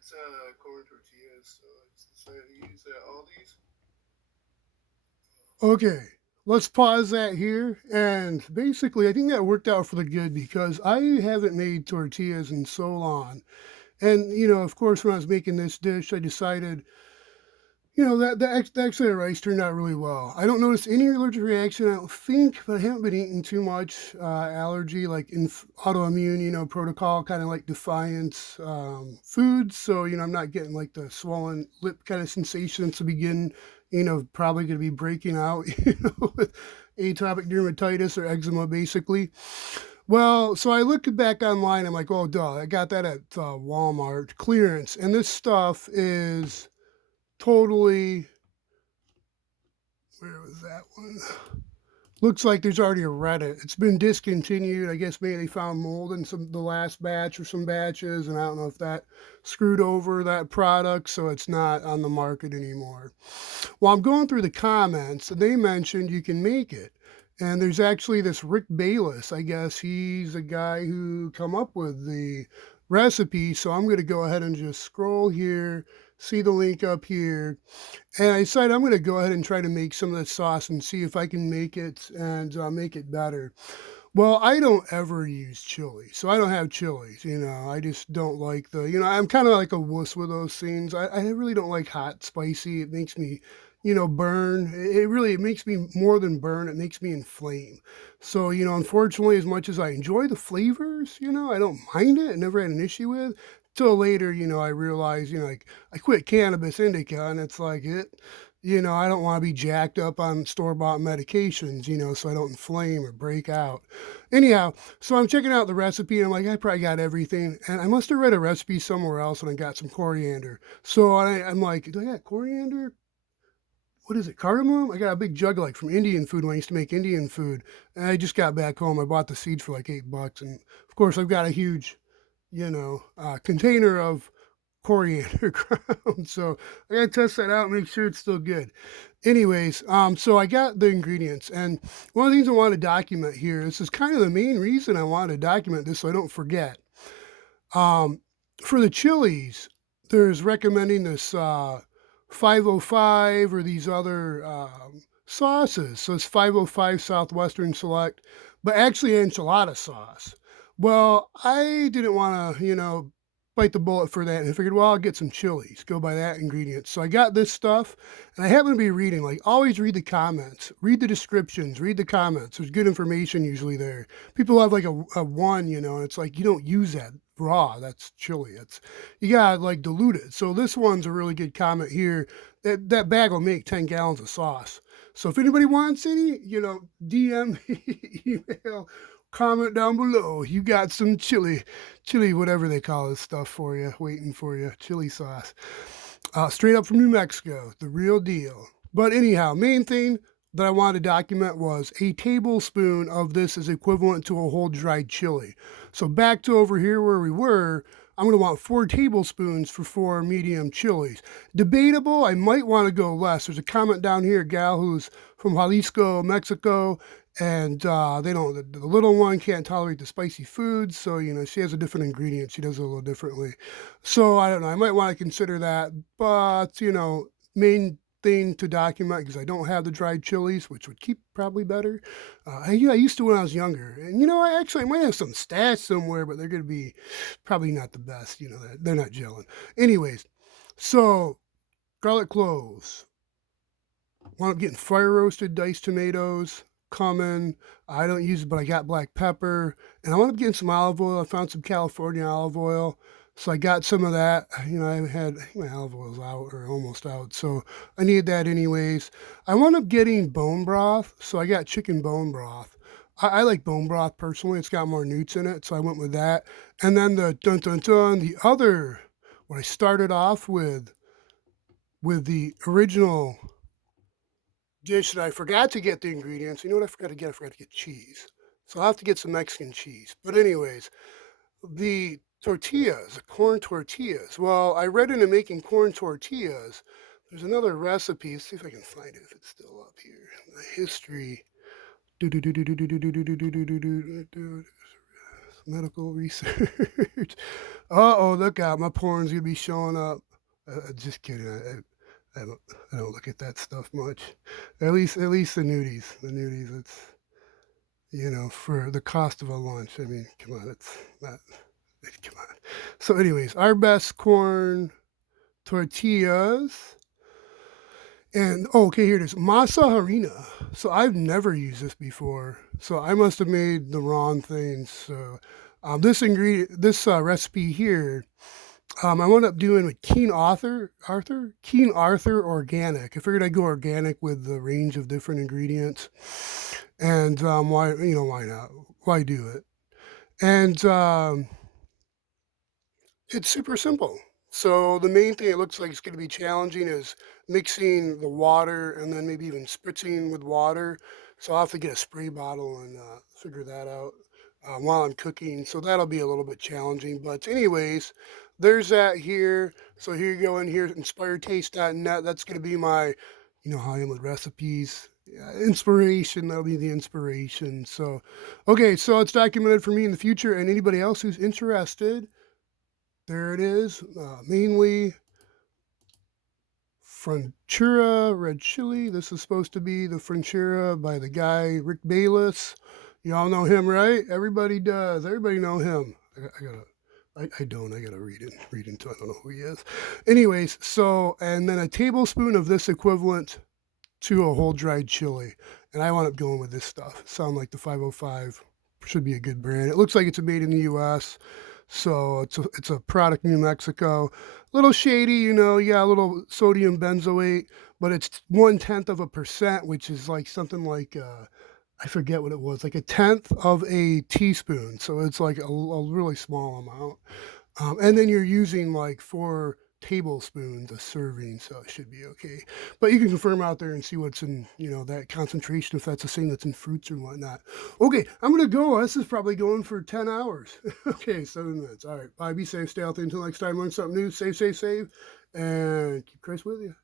it's corn tortillas, so I just decided to use Aldi's. Okay, let's pause that here. And basically, I think that worked out for the good because I haven't made tortillas in so long. And, of course, when I was making this dish, I decided, actually the rice turned out really well. I don't notice any allergic reaction, I don't think, but I haven't been eating too much allergy, like autoimmune, protocol, kind of like defiance foods. So, I'm not getting like the swollen lip kind of sensation to begin, probably going to be breaking out, with atopic dermatitis or eczema, basically. Well, so I looked back online. I'm like, oh, duh, I got that at Walmart clearance. And this stuff is totally, where was that one? Looks like there's already a Reddit. It's been discontinued. I guess maybe they found mold in the last batch or some batches, and I don't know if that screwed over that product, so it's not on the market anymore. Well, I'm going through the comments, and they mentioned you can make it. And there's actually this Rick Bayless. I guess he's a guy who come up with the recipe. So I'm going to go ahead and just scroll here, see the link up here, and I decided I'm going to go ahead and try to make some of this sauce and see if I can make it and make it better. Well, I don't ever use chili, so I don't have chilies. I just don't like I'm kind of like a wuss with those things. I really don't like hot, spicy. It makes me, burn. It makes me more than burn. It makes me inflame. So, unfortunately, as much as I enjoy the flavors, I don't mind it. I never had an issue with. Till later, I realized, like I quit cannabis indica, and it's like I don't want to be jacked up on store bought medications, so I don't inflame or break out. Anyhow, so I'm checking out the recipe and I'm like, I probably got everything. And I must have read a recipe somewhere else and I got some coriander. So I'm like, do I got coriander? What is it? Cardamom? I got a big jug like from Indian food when I used to make Indian food. And I just got back home. I bought the seeds for like $8. And of course, I've got a huge, container of coriander ground. So I gotta test that out and make sure it's still good. Anyways, so I got the ingredients, and one of the things I want to document here. This is kind of the main reason I wanted to document this, so I don't forget. Um, for the chilies, there's recommending this 505 or these other sauces. So it's 505 Southwestern Select, but actually enchilada sauce. Well, I didn't want to, bite the bullet for that, and I figured, well, I'll get some chilies, go by that ingredient. So I got this stuff, and I happen to be reading, like, always read the comments, read the descriptions, read the comments. There's good information usually there. People have like a one, and it's like, you don't use that raw. That's chili. You gotta like dilute it. So this one's a really good comment here. That bag will make 10 gallons of sauce. So if anybody wants any, DM me, email, comment down below. You got some chili, whatever they call this stuff for you, waiting for you. Chili sauce. Straight up from New Mexico, the real deal. But anyhow, main thing that I wanted to document was a tablespoon of this is equivalent to a whole dried chili. So back to over here where we were, I'm going to want 4 tablespoons for 4 medium chilies. Debatable, I might want to go less. There's a comment down here, a gal who's from Jalisco, Mexico, and they don't. The little one can't tolerate the spicy foods, so she has a different ingredient. She does it a little differently. So I don't know. I might want to consider that, but main thing to document because I don't have the dried chilies, which would keep probably better. I used to when I was younger, and I might have some stashed somewhere, but they're going to be probably not the best. They're not gelling. Anyways, so garlic cloves. Wound up getting fire roasted diced tomatoes, cumin. I don't use it, but I got black pepper. And I wound up getting some olive oil. I found some California olive oil. So I got some of that. I had I think my olive oil's out or almost out. So I needed that anyways. I wound up getting bone broth. So I got chicken bone broth. I like bone broth personally. It's got more newts in it. So I went with that. And then the dun dun dun, the other, what I started off with the original dish that I forgot to get the ingredients. You know what I forgot to get? I forgot to get cheese. So I'll have to get some Mexican cheese. But anyways, the tortillas, the corn tortillas. Well, I read into making corn tortillas. There's another recipe. Let's see if I can find it if it's still up here. The history. medical research. Uh-oh, look out, my porn's gonna be showing up. Just kidding. I don't look at that stuff much. At least the nudies. It's for the cost of a lunch. I mean, come on, it's not. Come on. So, anyways, our best corn tortillas. And oh, okay, here it is. Masa harina. So I've never used this before. So I must have made the wrong things. So this recipe here, I wound up doing with Keen Arthur Organic. I figured I'd go organic with the range of different ingredients, and why not? Why do it? And it's super simple. So the main thing it looks like it's going to be challenging is mixing the water and then maybe even spritzing with water. So I'll have to get a spray bottle and figure that out while I'm cooking. So that'll be a little bit challenging. But anyways, there's that here. So here you go in here, inspiredtaste.net. That's going to be my, how I am with recipes. Yeah, inspiration. That'll be the inspiration. So, okay. So it's documented for me in the future and anybody else who's interested. There it is, mainly Frontura red chili. This is supposed to be the Frontura by the guy Rick Bayless. You all know him, right? Everybody does. Everybody know him. I don't. I gotta read into. I don't know who he is. Anyways, so and then a tablespoon of this equivalent to a whole dried chili, and I wound up going with this stuff. Sound like the 505 should be a good brand. It looks like it's made in the U.S. So it's a product New Mexico. Little shady, yeah, a little sodium benzoate, but it's 1/10%, which is like something like I forget what it was, like a tenth of a teaspoon. So it's like a really small amount. And then you're using like 4 tablespoons a serving, so it should be okay. But you can confirm out there and see what's in, that concentration, if that's the same that's in fruits or whatnot. Okay, I'm gonna go. This is probably going for 10 hours. Okay, 7 minutes. All right, bye. Be safe. Stay healthy. Until next time, learn something new. Save, and keep Christ with you.